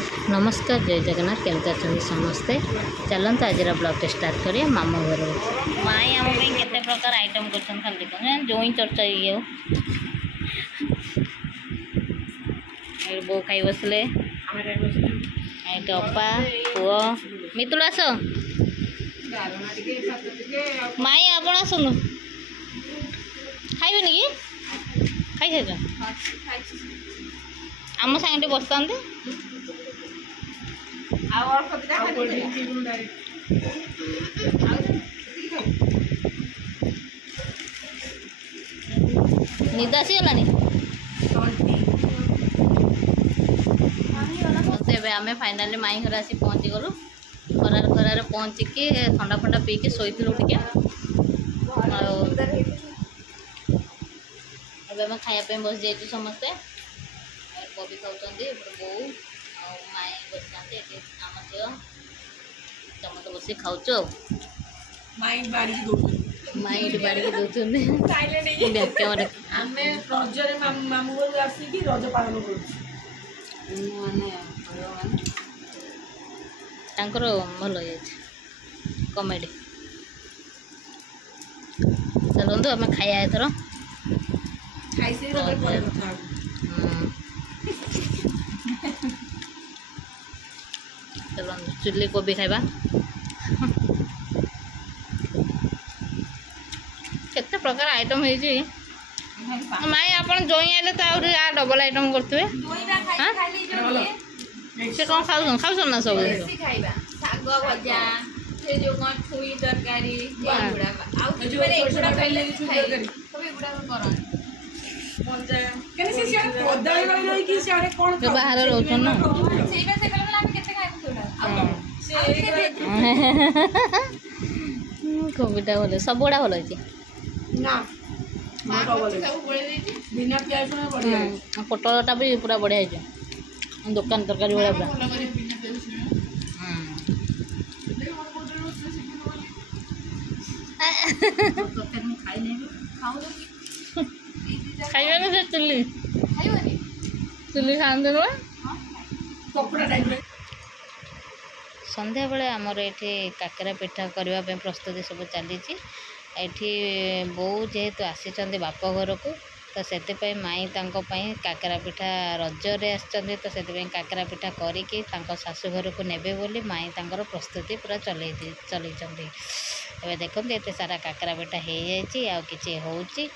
नमस्कार जय जगन्नाथ केमती अच्छा समस्ते चलते आज ब्लॉग स्टार्ट करिए मामू घर माई आम के प्रकार आइटम कर खाली जोई चर्चा ये बो खाई बसले अपा पुओ मितुल आस माई आप आसनु खाइबे कि खाई आम सांगे बसता निद आसीगला आम फाइनाली माई घर आसी पहुँची गलु खरार खरार पहुँचिकी ठंडा फंडा पीकी शोलु टे आम खायापी बस जाइए समस्ते कवि खाऊँ बो माई बस आम झील समस्त बस खाऊ माई बाड़ी दौरान रज पालन कर भल कमेडी चलते आम खाया एथर चलो चिल्ली कोबी खाइबा केते प्रकार आइटम है माई आप जोई आइले तो आ डबल आइटम करते से कौन खाऊ खाऊ ना सब शाग भजा से जो छुई तरकारी बाहर रोच ना कोबीटा भल सब गुड़ा भल पोटलटा भी पूरा बढ़िया दुकान तरकारी भाया खाइबे ना से चिल्ली चिल्ली खाते संध्या बेले आमर ये काकेरा पिठा करने प्रस्तुति सब चली बो जेहेतु आसी बाप घर को तो से माई काकेरा पिठा रजरे आसछन्ति तो से काकेरा पिठा करिकी शाशु घर को नेबे बोली माई प्रस्तुति पूरा चल ए देखते एत सारा काकेरा पिठा हो जाए आ कि होची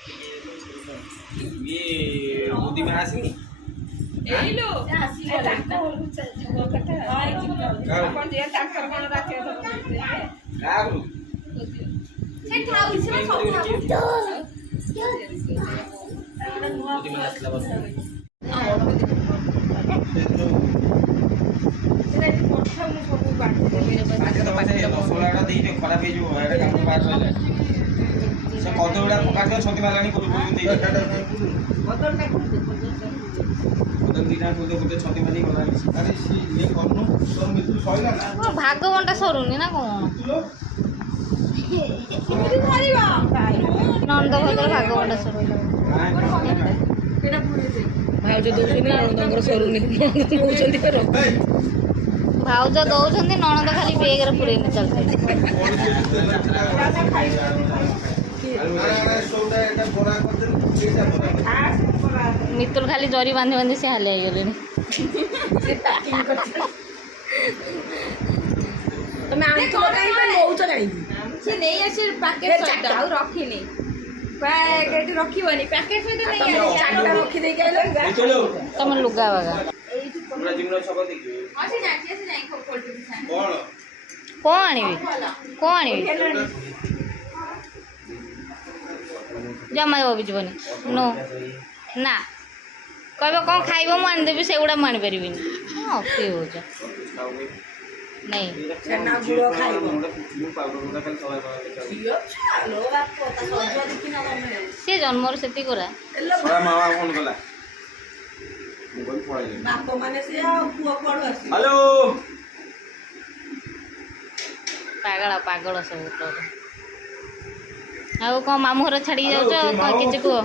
भाग बंटा सरुनी ना कौन नंद भर भाग बंटा सर भाज दौर सरुनी भाउज दौरान ननद खाली बेगर पुरे चलते मितुल खाली जरी बांधि बांधि से हाल गले तुम लुगा बागा कौन जमा जीवन नो ना कह कौन खाइब मुझे आनीदेवी से गुड़ा मुझे आनीपारि अति हो नहीं सी जन्म से पागल पागल सब आउ कौन मामू घर छाड़ी जाऊँ किसी कह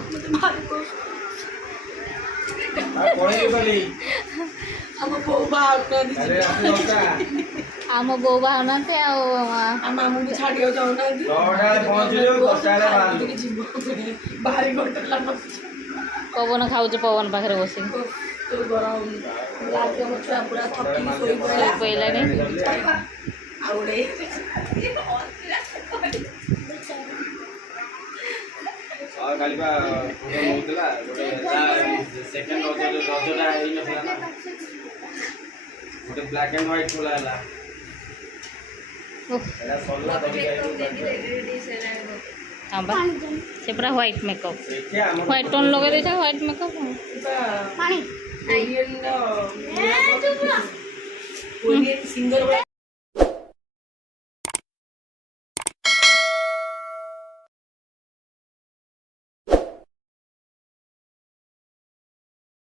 ଆମ ବୋଉ ବାହାରୁନାହାନ୍ତି ଆମ ବୋଉ ବାହାରୁନାହାନ୍ତି ଆଉ ଆମ ମାମୁଁଙ୍କୁ ଛାଡ଼ିବାକୁ ଚାହୁଁନାହାନ୍ତି ଭାରି ଘଟଲା ପବନ ଖାଉଛି ପବନ ପାଖରେ ବସିକି ଗରମ ଲାଗିବ ମୋ ଛୁଆ ପୁରା ଥକିକି ଶୋଇ ପଇଲାଣି। ଆଉ ଗୋଟେ କାଲି ବା ହଉଥିଲା ଗୋଟେ ସେକେଣ୍ଡ ରଜଟା ହେଇନଥିଲା ନା ଗୋଟେ ବ୍ଲାକ୍ ଆଣ୍ଡ ହ୍ୱାଇଟ୍ ଖୋଲା ହେଲା ଏଟା ସରିଲା हाँ बा से पूरा व्हाइट मेकअप व्हाइट टोन लगा देता व्हाइट मेकअप सिंगर